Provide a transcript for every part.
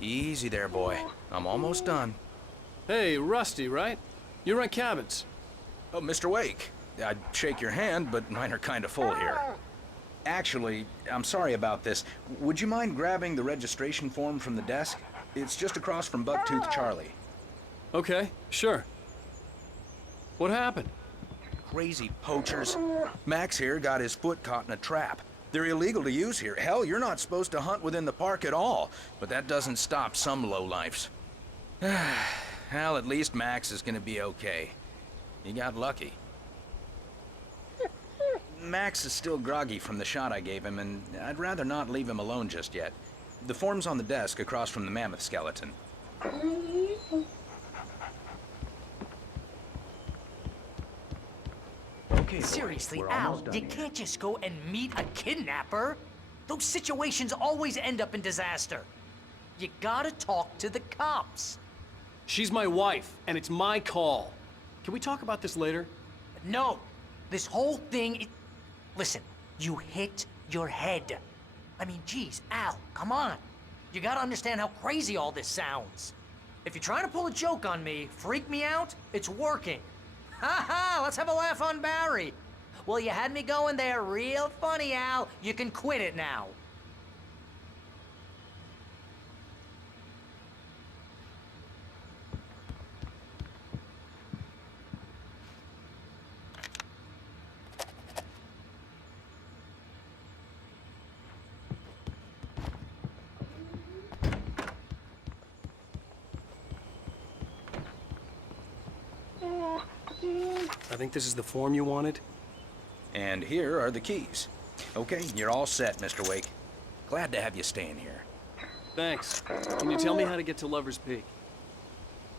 Easy there, boy. I'm almost done. Hey, Rusty, right? You rent cabins. Oh, Mr. Wake. I'd shake your hand, but mine are kind of full here. Actually, I'm sorry about this. Would you mind grabbing the registration form from the desk? It's just across from Bucktooth Charlie. Okay, sure. What happened? Crazy poachers. Max here got his foot caught in a trap. They're illegal to use here. Hell, you're not supposed to hunt within the park at all. But that doesn't stop some lowlifes. Well, at least Max is gonna be okay. He got lucky. Max is still groggy from the shot I gave him, and I'd rather not leave him alone just yet. The form's on the desk across from the mammoth skeleton. Okay, seriously, Al, you can't just go and meet a kidnapper. Those situations always end up in disaster. You gotta talk to the cops. She's my wife, and it's my call. Can we talk about this later? No, this whole thing, listen, you hit your head. I mean, geez, Al, come on. You gotta understand how crazy all this sounds. If you're trying to pull a joke on me, freak me out, it's working. Ha ha, let's have a laugh on Barry. Well, you had me going there real funny, Al. You can quit it now. I think this is the form you wanted. And here are the keys. Okay, you're all set, Mr. Wake. Glad to have you staying here. Thanks. Can you tell me how to get to Lover's Peak?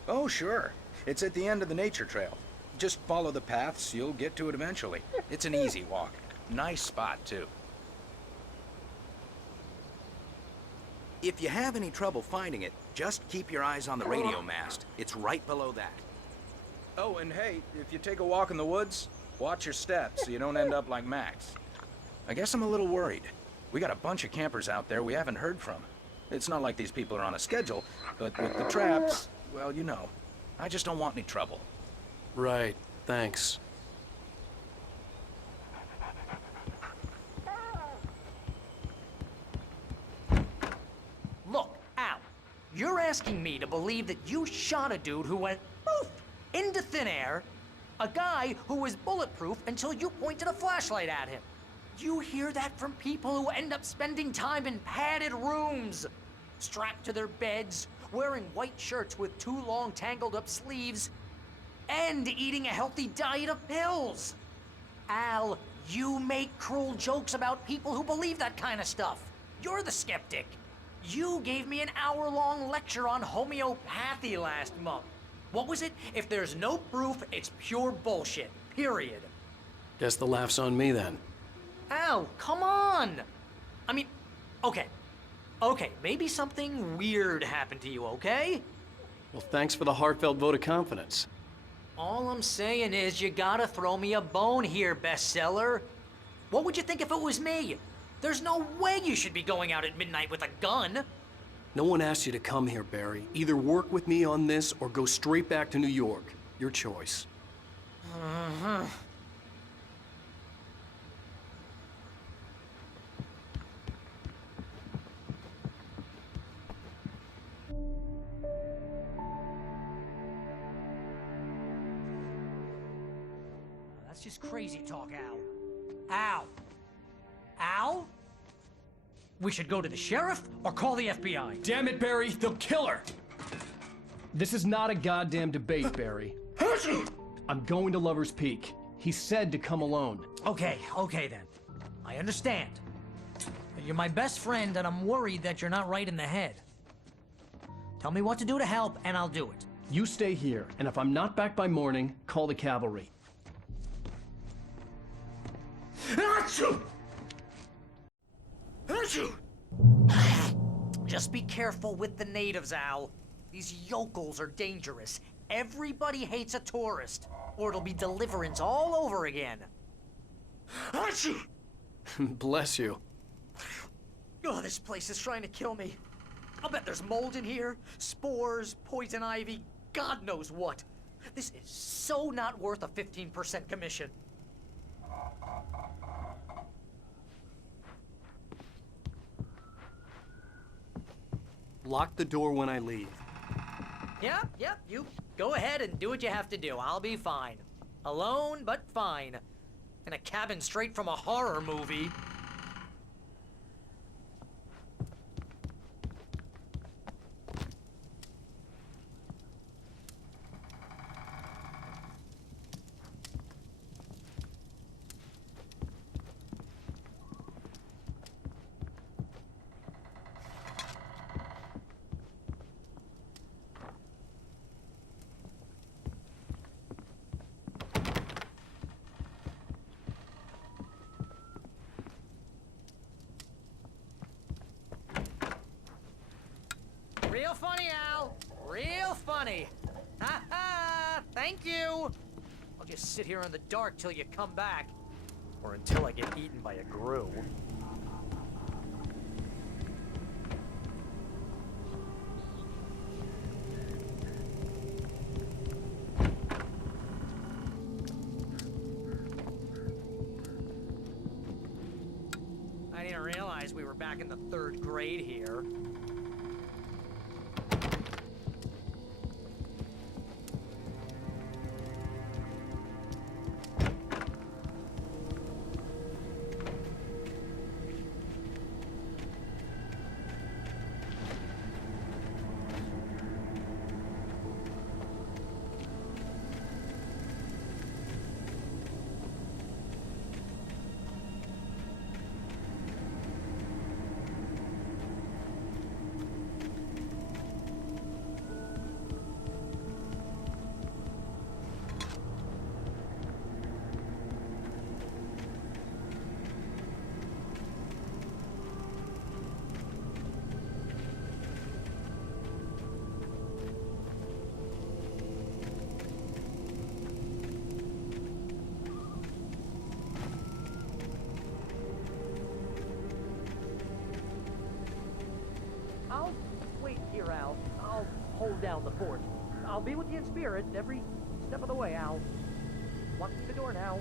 Oh, sure. It's at the end of the nature trail. Just follow the paths, you'll get to it eventually. It's an easy walk. Nice spot, too. If you have any trouble finding it, just keep your eyes on the radio mast. It's right below that. Oh, and hey, if you take a walk in the woods, watch your steps so you don't end up like Max. I guess I'm a little worried. We got a bunch of campers out there we haven't heard from. It's not like these people are on a schedule, but with the traps, well, you know. I just don't want any trouble. Right, thanks. Look, Al, you're asking me to believe that you shot a dude who went poof into thin air, a guy who was bulletproof until you pointed a flashlight at him. You hear that from people who end up spending time in padded rooms, strapped to their beds, wearing white shirts with too long tangled up sleeves, and eating a healthy diet of pills. Al, you make cruel jokes about people who believe that kind of stuff. You're the skeptic. You gave me an hour-long lecture on homeopathy last month. What was it? If there's no proof, it's pure bullshit. Period. Guess the laugh's on me then. Al, come on! I mean, okay. Okay, maybe something weird happened to you, okay? Well, thanks for the heartfelt vote of confidence. All I'm saying is you gotta throw me a bone here, bestseller. What would you think if it was me? There's no way you should be going out at midnight with a gun. No one asked you to come here, Barry. Either work with me on this or go straight back to New York. Your choice. Uh-huh. That's just crazy talk, Al. Al! Al? We should go to the sheriff or call the FBI. Damn it, Barry, they'll kill her! This is not a goddamn debate, Barry. I'm going to Lover's Peak. He said to come alone. Okay then. I understand. You're my best friend, and I'm worried that you're not right in the head. Tell me what to do to help, and I'll do it. You stay here, and if I'm not back by morning, call the cavalry. Achoo! Just be careful with the natives, Al. These yokels are dangerous. Everybody hates a tourist, or it'll be deliverance all over again. Bless you. Oh, this place is trying to kill me. I'll bet there's mold in here, spores, poison ivy, God knows what. This is so not worth a 15% commission. Lock the door when I leave. Yep, you go ahead and do what you have to do. I'll be fine. Alone, but fine. In a cabin straight from a horror movie. Real funny, Al. Real funny. Ha ha! Thank you. I'll just sit here in the dark till you come back. Or until I get eaten by a grue. I didn't realize we were back in the 3rd grade here. I'll wait here, Al. I'll hold down the fort. I'll be with you in spirit every step of the way, Al. Lock the door now.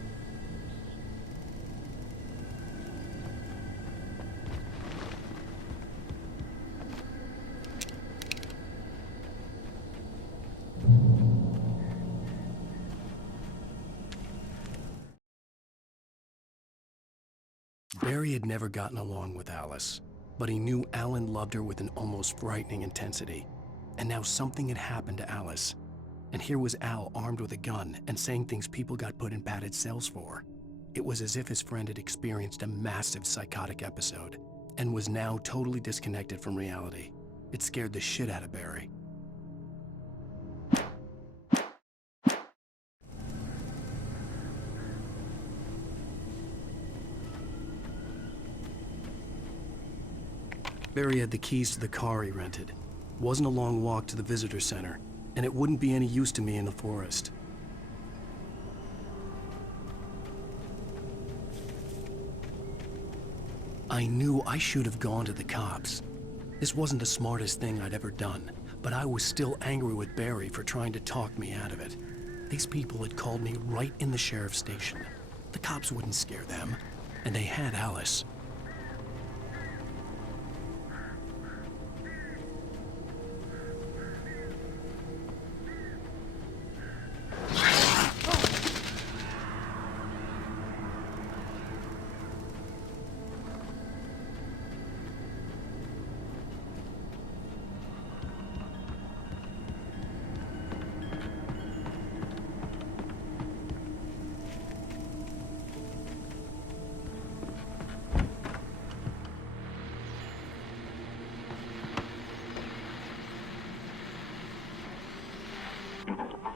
Barry had never gotten along with Alice, but he knew Alan loved her with an almost frightening intensity. And now something had happened to Alice. And here was Al armed with a gun and saying things people got put in padded cells for. It was as if his friend had experienced a massive psychotic episode and was now totally disconnected from reality. It scared the shit out of Barry. Barry had the keys to the car he rented. It wasn't a long walk to the visitor center, and it wouldn't be any use to me in the forest. I knew I should have gone to the cops. This wasn't the smartest thing I'd ever done, but I was still angry with Barry for trying to talk me out of it. These people had called me right in the sheriff's station. The cops wouldn't scare them, and they had Alice.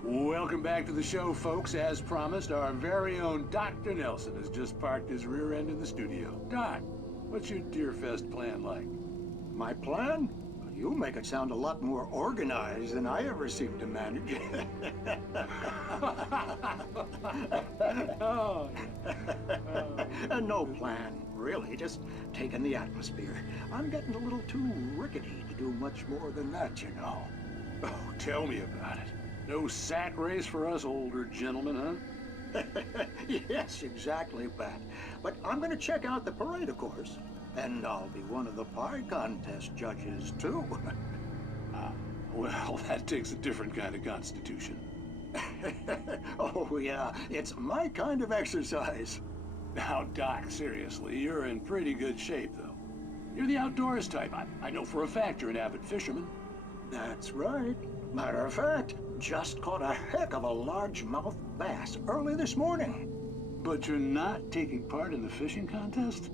Welcome back to the show, folks. As promised, our very own Dr. Nelson has just parked his rear end in the studio. Doc, what's your Deerfest plan like? My plan? You make it sound a lot more organized than I ever seem to manage. Oh. No plan, really, just taking the atmosphere. I'm getting a little too rickety to do much more than that, you know. Oh, tell me about it. No sack race for us older gentlemen, huh? Yes, exactly, Pat. But I'm going to check out the parade, of course. And I'll be one of the pie contest judges, too. Well, that takes a different kind of constitution. Oh, yeah, it's my kind of exercise. Now, Doc, seriously, you're in pretty good shape, though. You're the outdoors type. I know for a fact you're an avid fisherman. That's right. Matter of fact, just caught a heck of a largemouth bass early this morning. But you're not taking part in the fishing contest?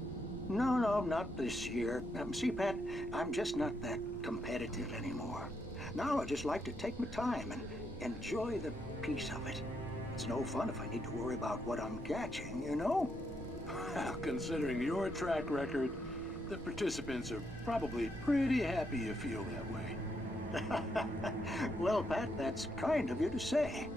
No, not this year. See, Pat, I'm just not that competitive anymore. Now I just like to take my time and enjoy the peace of it. It's no fun if I need to worry about what I'm catching, you know? Well, considering your track record, the participants are probably pretty happy you feel that way. Well, Pat, that's kind of you to say.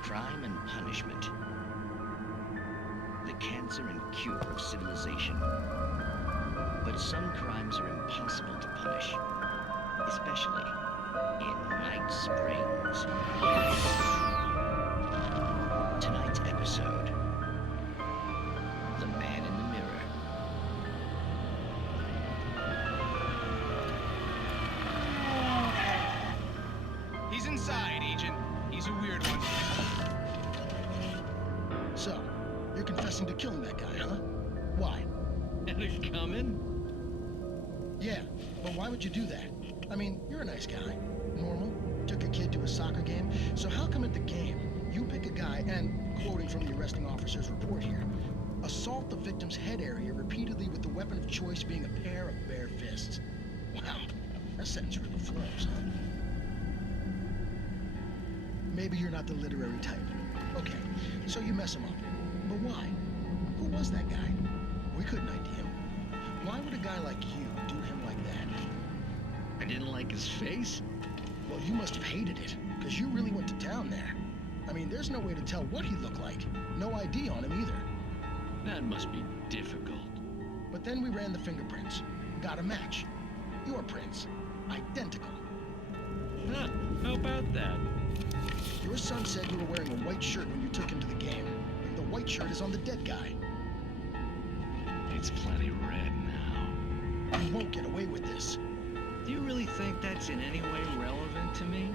Crime and punishment. The cancer and cure of civilization. But some crimes are impossible to punish, especially in Night Springs. Tonight's episode, The Man in the Mirror. He's inside, Agent. He's a weird one. So, you're confessing to killing that guy, huh? Why? And it's coming? Yeah, but why would you do that? I mean, you're a nice guy. Normal. Took a kid to a soccer game. So how come at the game, you pick a guy and, quoting from the arresting officer's report here, assault the victim's head area repeatedly with the weapon of choice being a pair of bare fists? Wow, that sentence really flows, huh? Maybe you're not the literary type. Okay, so you mess him up. But why? Who was that guy? We couldn't ID him. Why would a guy like you do him like that? I didn't like his face? Well, you must have hated it, because you really went to town there. I mean, there's no way to tell what he looked like. No ID on him either. That must be difficult. But then we ran the fingerprints. Got a match. Your prints. Identical. Huh, how about that? Your son said you were wearing a white shirt when you took him to the game. The white shirt is on the dead guy. It's plenty red now. You won't get away with this. Do you really think that's in any way relevant to me?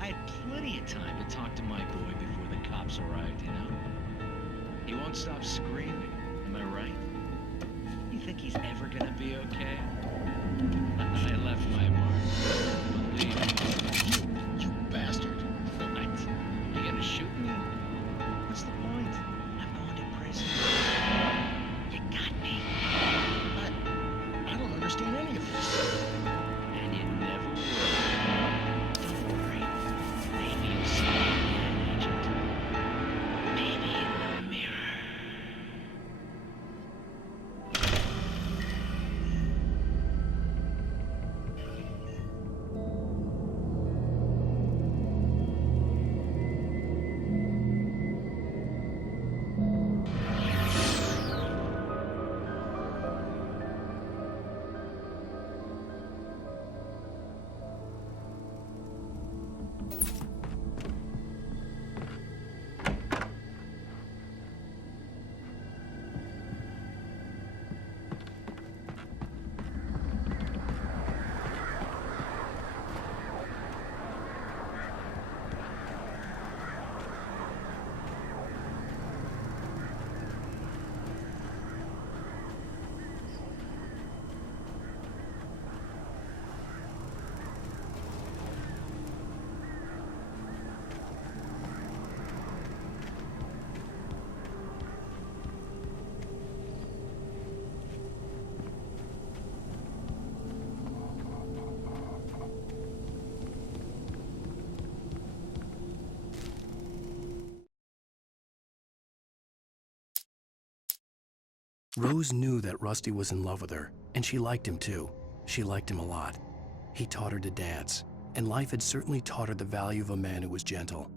I had plenty of time to talk to my boy before the cops arrived, you know? He won't stop screaming, am I right? You think he's ever gonna be okay? I left my mark. Believe me. You bastard. What? You gonna shoot me? What's the point? Rose knew that Rusty was in love with her, and she liked him too. She liked him a lot. He taught her to dance, and life had certainly taught her the value of a man who was gentle.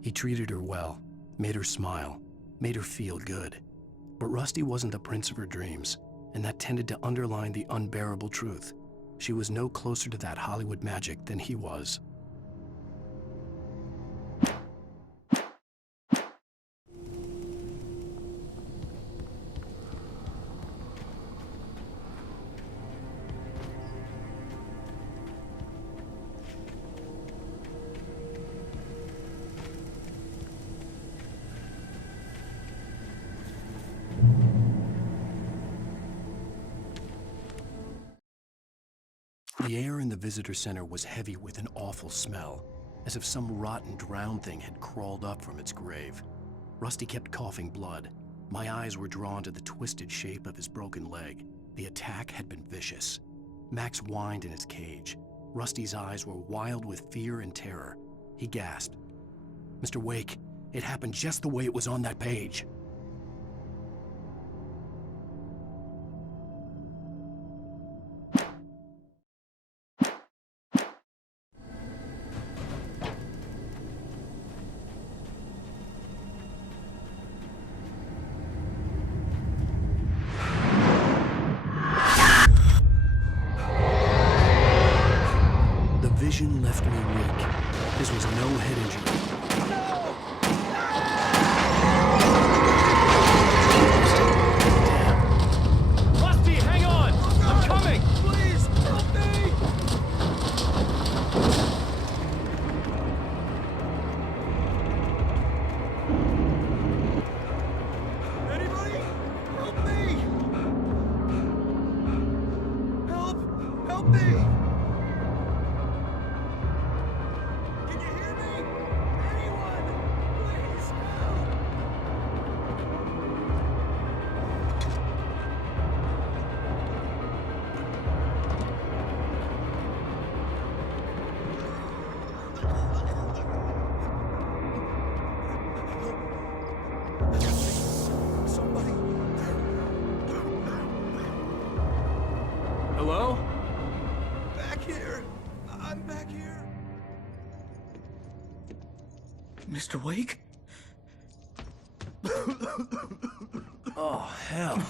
He treated her well, made her smile, made her feel good. But Rusty wasn't the prince of her dreams, and that tended to underline the unbearable truth. She was no closer to that Hollywood magic than he was. The air in the visitor center was heavy with an awful smell, as if some rotten drowned thing had crawled up from its grave. Rusty kept coughing blood. My eyes were drawn to the twisted shape of his broken leg. The attack had been vicious. Max whined in his cage. Rusty's eyes were wild with fear and terror. He gasped. "Mr. Wake, it happened just the way it was on that page." The vision left me weak. This was no head injury. Rusty, hang on! I'm coming! Please, help me! Anybody? Help me! Help! Help me! Can you hear me? Anyone? Please, help! Somebody. Hello? Back here. I'm back here. Mr. Wake? Oh, hell.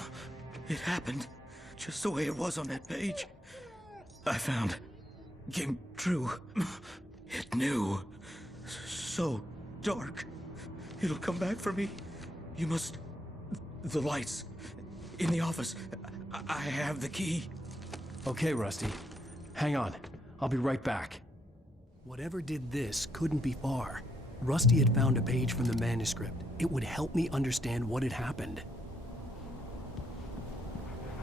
It happened just the way it was on that page. I found. Came true. It knew. So dark. It'll come back for me. You must. The lights. In the office. I have the key. Okay, Rusty. Hang on. I'll be right back. Whatever did this couldn't be far. Rusty had found a page from the manuscript. It would help me understand what had happened.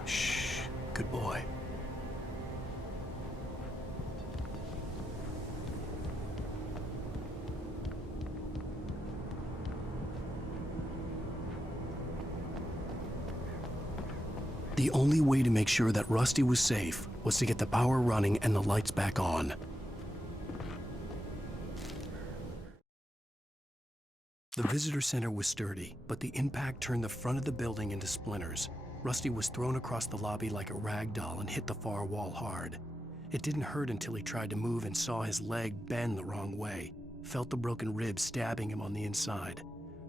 Shh. Good boy. The only way to make sure that Rusty was safe was to get the power running and the lights back on. The visitor center was sturdy, but the impact turned the front of the building into splinters. Rusty was thrown across the lobby like a rag doll and hit the far wall hard. It didn't hurt until he tried to move and saw his leg bend the wrong way, felt the broken rib stabbing him on the inside.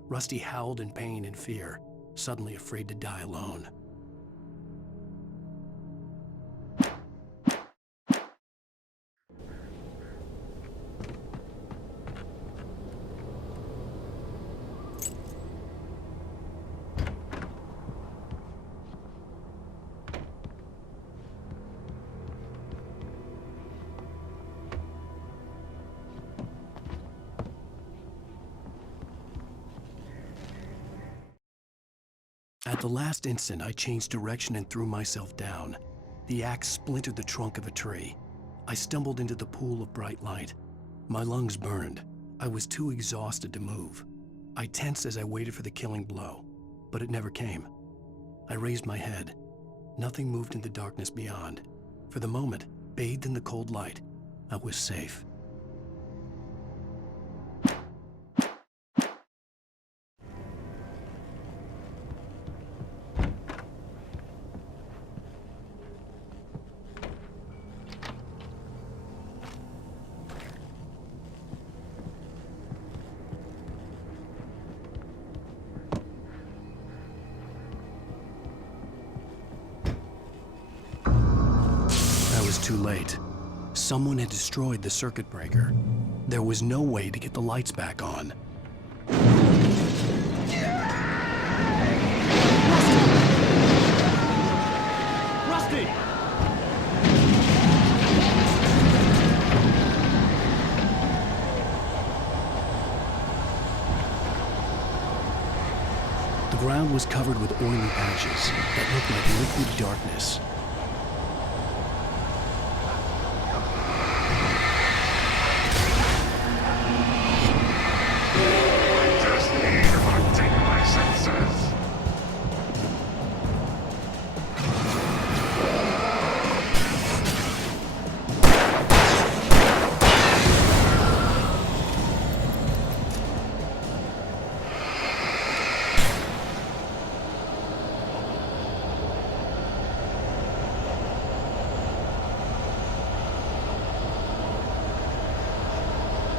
Rusty howled in pain and fear, suddenly afraid to die alone. At the last instant, I changed direction and threw myself down. The axe splintered the trunk of a tree. I stumbled into the pool of bright light. My lungs burned. I was too exhausted to move. I tensed as I waited for the killing blow, but it never came. I raised my head. Nothing moved in the darkness beyond. For the moment, bathed in the cold light, I was safe. too late. Someone had destroyed the circuit breaker. There was no way to get the lights back on. Rusty! The ground was covered with oily patches that looked like liquid darkness.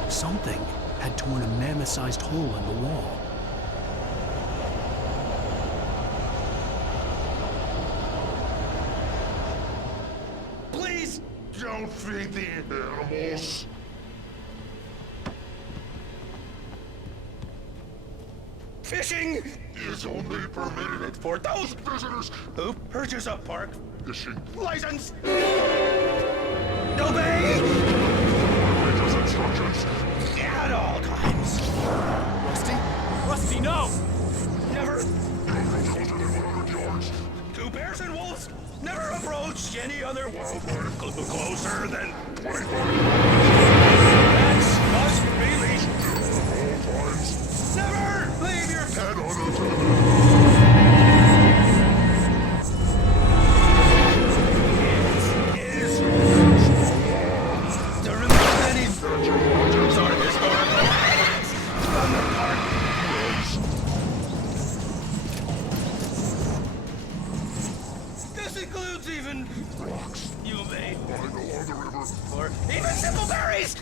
Something had torn a mammoth-sized hole in the wall. Please don't feed the animals. Fishing Is only permitted for those visitors who purchase a park fishing. license. Obey Rangers instructions. at all times. Rusty? Rusty, no! Never. Closer than 100 yards. Two bears and wolves never approach any other wildlife closer than 25. That's must release. At all times. Never leave your pet. And unattended. Is to remove any sort of historical facts from the park rules. This includes even Rocks. you may, Lying along the river. or even simple berries.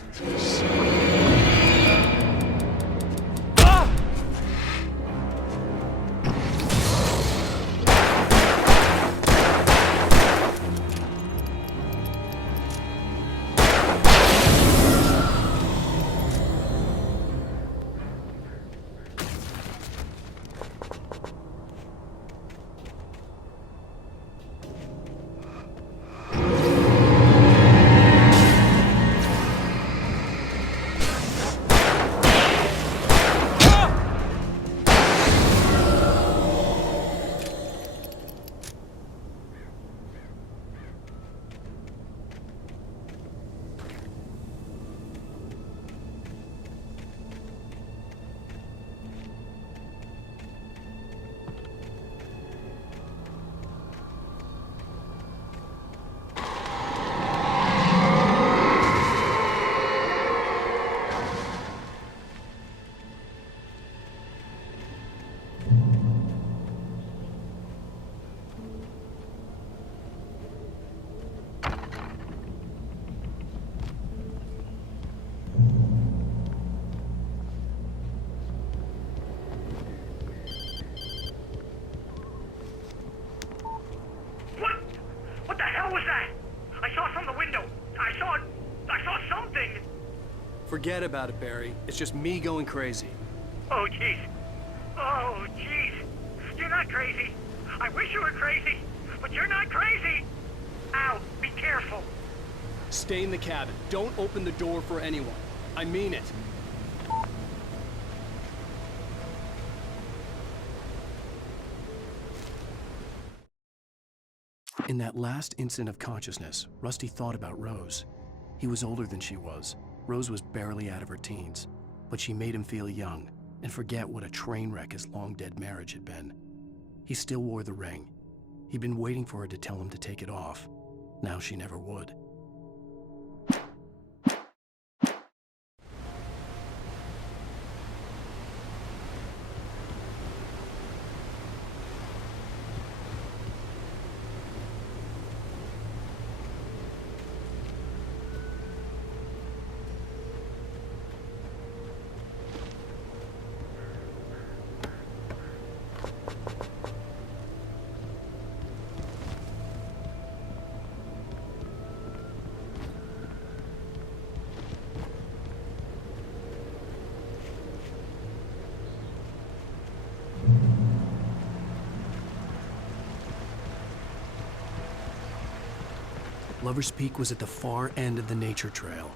What the hell was that? I saw from the window. I saw something. Forget about it, Barry. It's just me going crazy. Oh, jeez. Oh, jeez. You're not crazy. I wish you were crazy, but you're not crazy. Ow, be careful. Stay in the cabin. Don't open the door for anyone. I mean it. In that last instant of consciousness, Rusty thought about Rose. He was older than she was. Rose was barely out of her teens, but she made him feel young and forget what a train wreck his long-dead marriage had been. He still wore the ring. He'd been waiting for her to tell him to take it off. Now she never would. Lover's Peak was at the far end of the nature trail.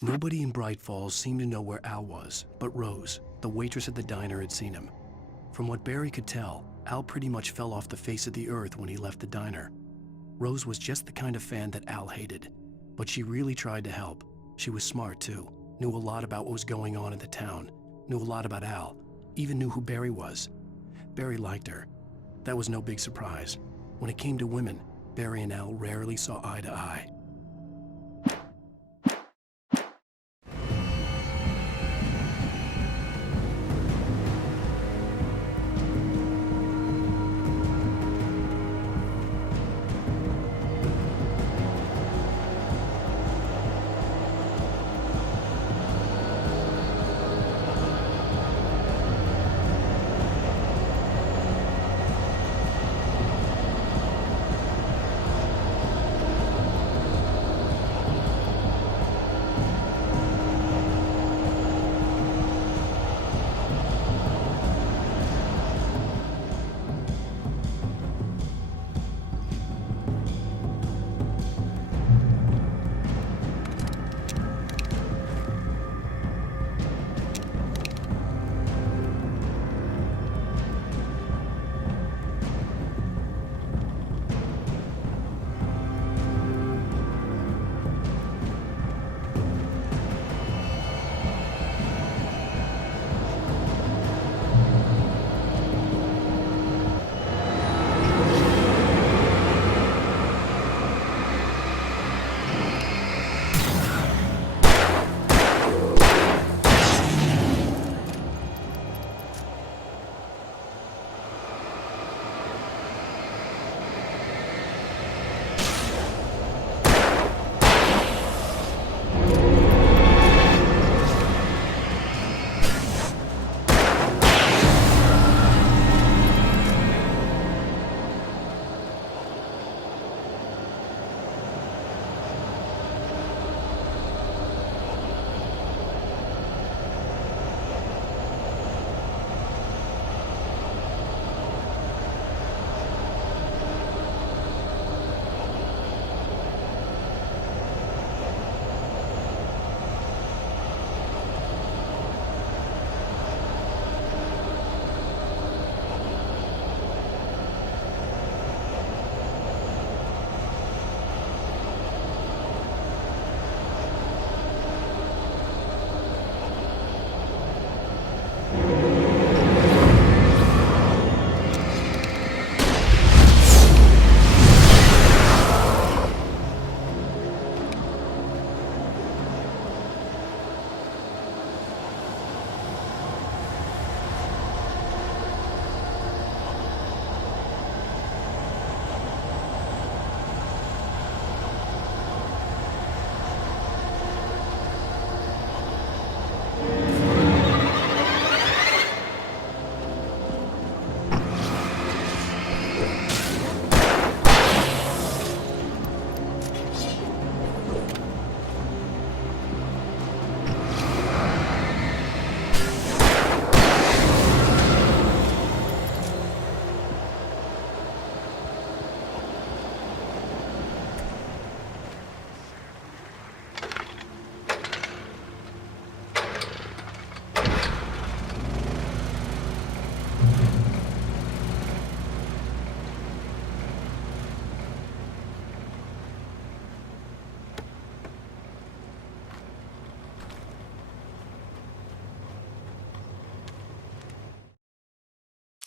Nobody in Bright Falls seemed to know where Al was, but Rose, the waitress at the diner, had seen him. From what Barry could tell, Al pretty much fell off the face of the earth when he left the diner. Rose was just the kind of fan that Al hated, but she really tried to help. She was smart too, knew a lot about what was going on in the town, knew a lot about Al, even knew who Barry was. Barry liked her. That was no big surprise. When it came to women, Barry and Al rarely saw eye to eye.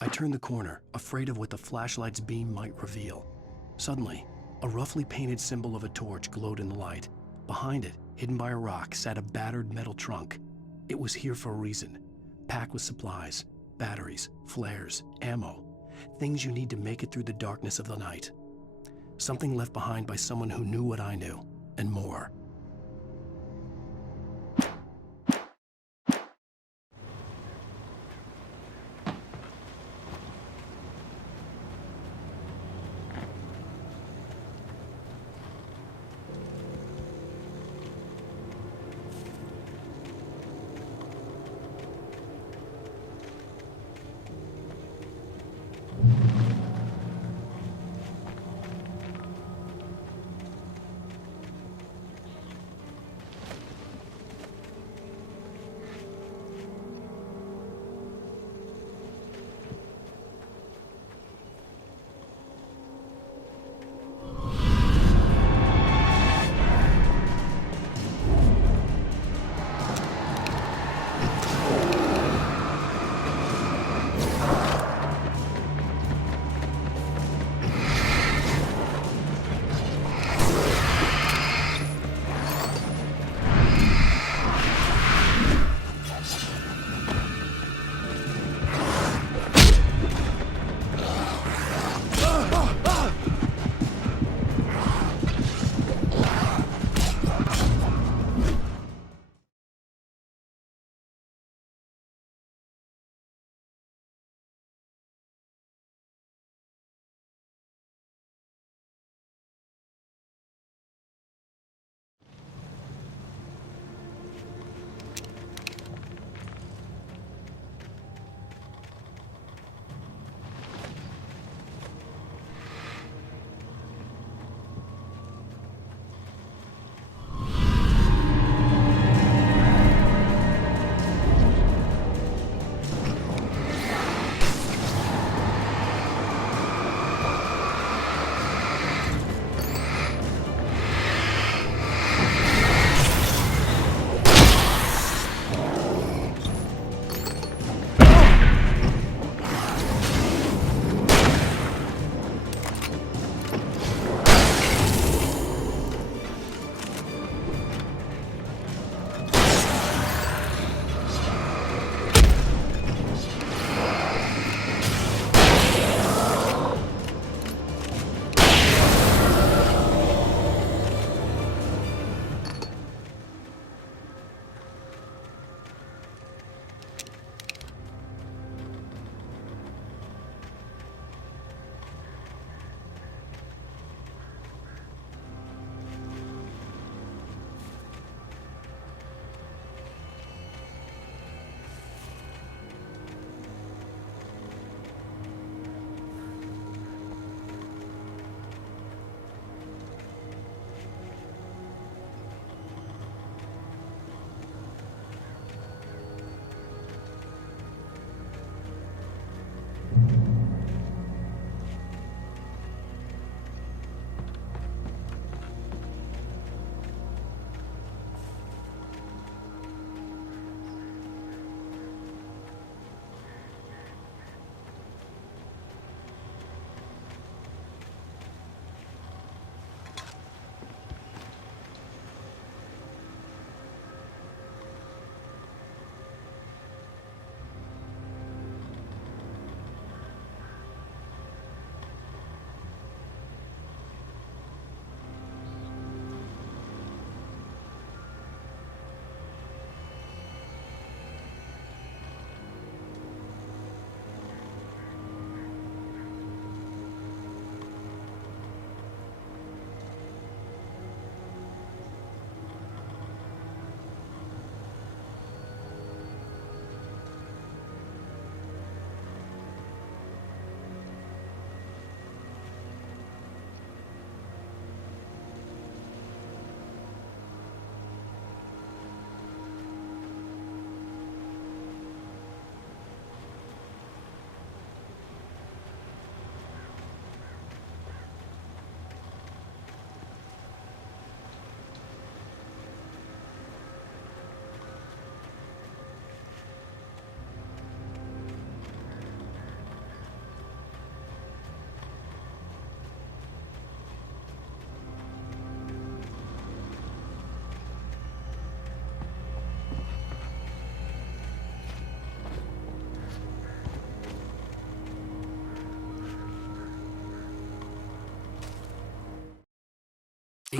I turned the corner, afraid of what the flashlight's beam might reveal. Suddenly, a roughly painted symbol of a torch glowed in the light. Behind it, hidden by a rock, sat a battered metal trunk. It was here for a reason, packed with supplies, batteries, flares, ammo, things you need to make it through the darkness of the night. Something left behind by someone who knew what I knew, and more.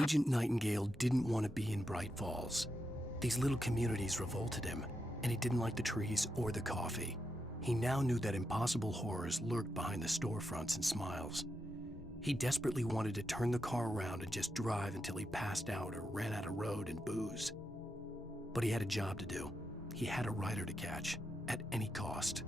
Agent Nightingale didn't want to be in Bright Falls. These little communities revolted him, and he didn't like the trees or the coffee. He now knew that impossible horrors lurked behind the storefronts and smiles. He desperately wanted to turn the car around and just drive until he passed out or ran out of road and booze. But he had a job to do. He had a rider to catch, at any cost.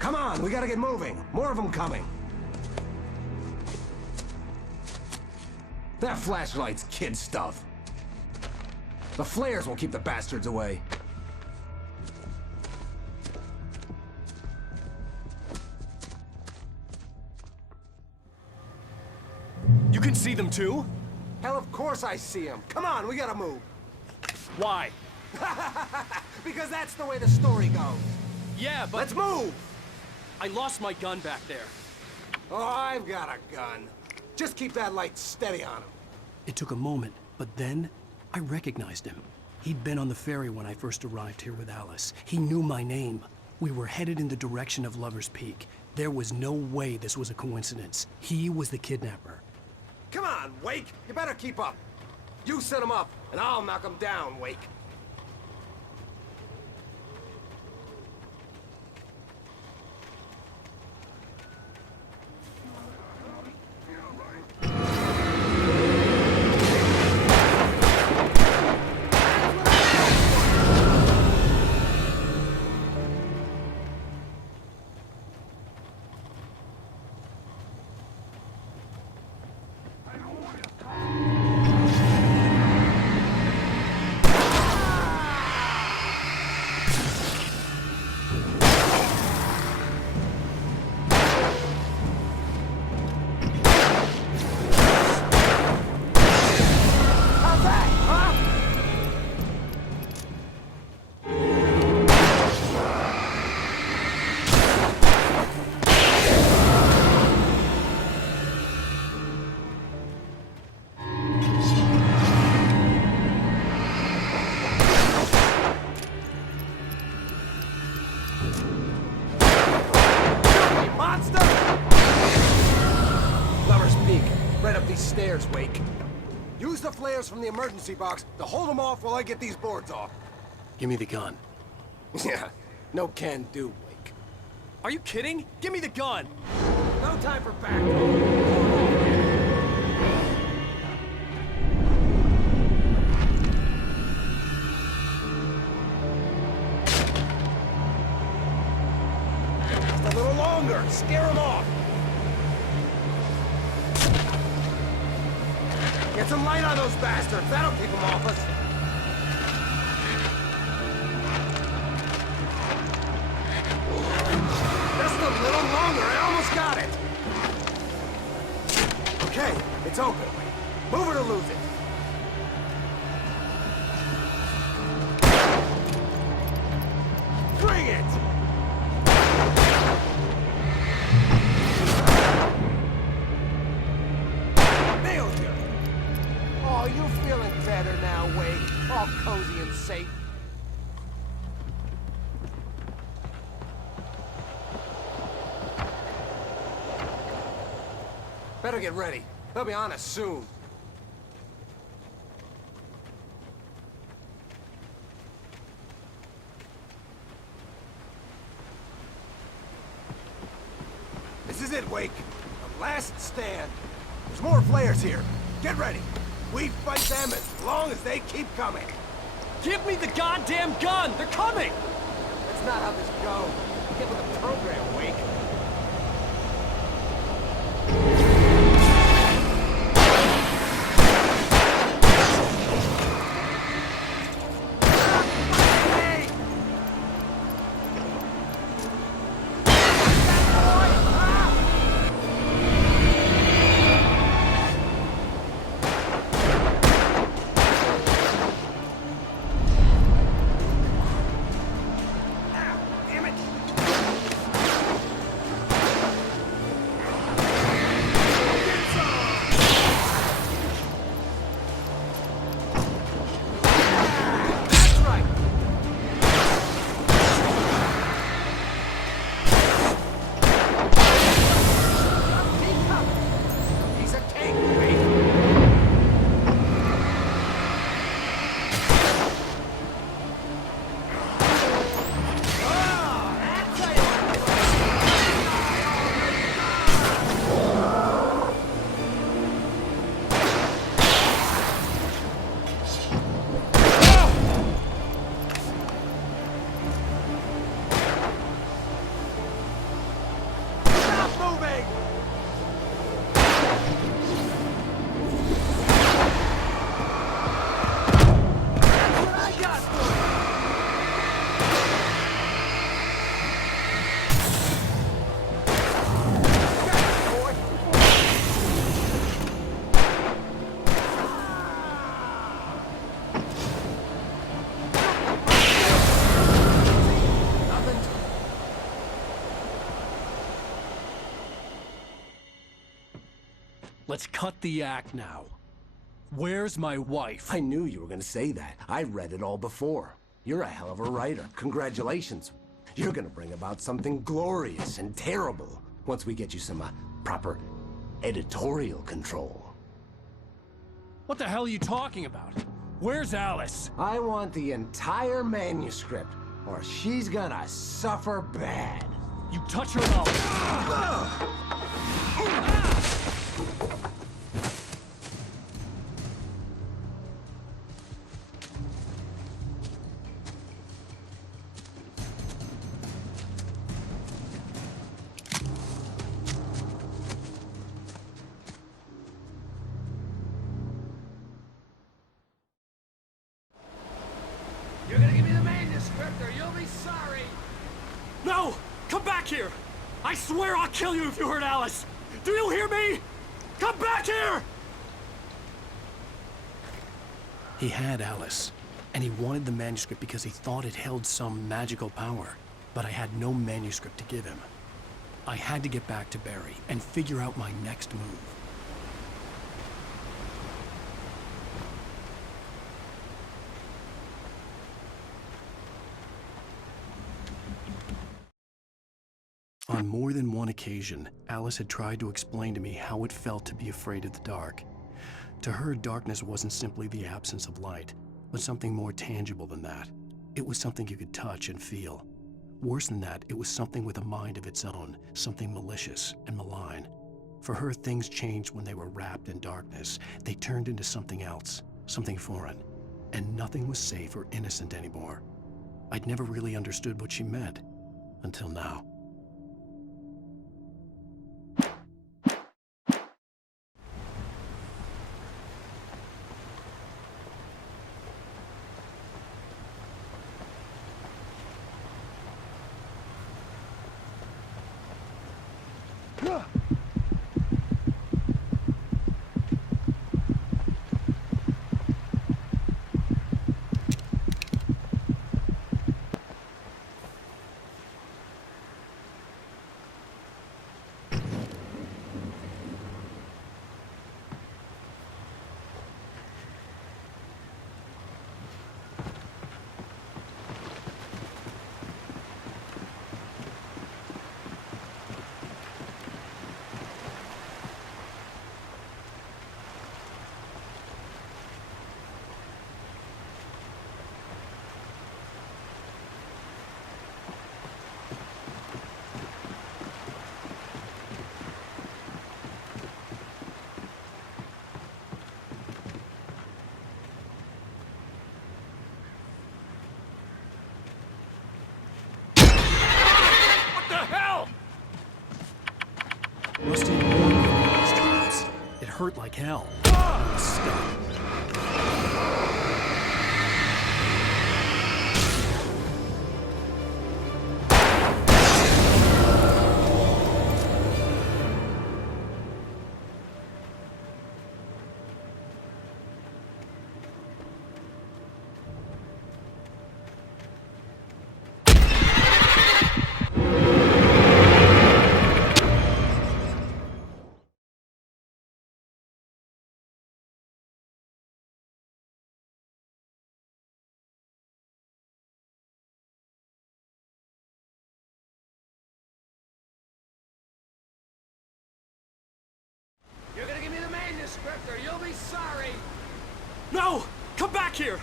Come on, we gotta get moving. More of them coming. That flashlight's kid stuff. The flares will keep the bastards away. You can see them too? Hell, of course I see them. Come on, we gotta move. Why? Because that's the way the story goes. Yeah, but... Let's move! I lost my gun back there. Oh, I've got a gun. Just keep that light steady on him. It took a moment, but then I recognized him. He'd been on the ferry when I first arrived here with Alice. He knew my name. We were headed in the direction of Lover's Peak. There was no way this was a coincidence. He was the kidnapper. Come on, Wake! You better keep up. You set him up, and I'll knock him down, Wake. Stairs, Wake. Use the flares from the emergency box to hold them off while I get these boards off. Give me the gun. Yeah, no can do, Wake. Are you kidding? Give me the gun! No time for back. Just a little longer. Scare them off. Get some light on those bastards. That'll keep them off us. Just a little longer. I almost got it. Okay, it's open. Move it or lose it. Bring it! Nailed you. Oh, you feeling better? Better get ready. They'll be on us soon. This is it, Wake. The last stand. There's more flares here. Get ready. We fight them as long as they keep coming. Give me the goddamn gun! They're coming! That's not how this goes. Get with the program, Wake. Let's cut the act now. Where's my wife? I knew you were gonna say that. I read it all before. You're a hell of a writer. Congratulations. You're gonna bring about something glorious and terrible once we get you some proper editorial control. What the hell are you talking about? Where's Alice? I want the entire manuscript, or she's gonna suffer bad. You touch her and I'll... You're gonna give me the manuscript, or you'll be sorry. No! Come back here! I swear I'll kill you if you hurt Alice! Do you hear me? Come back here! He had Alice, and he wanted the manuscript because he thought it held some magical power. But I had no manuscript to give him. I had to get back to Barry and figure out my next move. On more than one occasion, Alice had tried to explain to me how it felt to be afraid of the dark. To her, darkness wasn't simply the absence of light, but something more tangible than that. It was something you could touch and feel. Worse than that, it was something with a mind of its own, something malicious and malign. For her, things changed when they were wrapped in darkness. They turned into something else, something foreign, and nothing was safe or innocent anymore. I'd never really understood what she meant, until now. hurt like hell. I was stuck. You're gonna give me the manuscript or you'll be sorry! No! Come back here!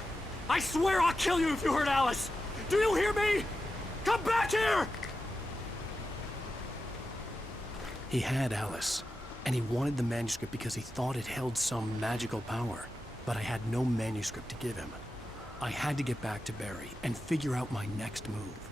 I swear I'll kill you if you hurt Alice! Do you hear me? Come back here! He had Alice, and he wanted the manuscript because he thought it held some magical power. But I had no manuscript to give him. I had to get back to Barry and figure out my next move.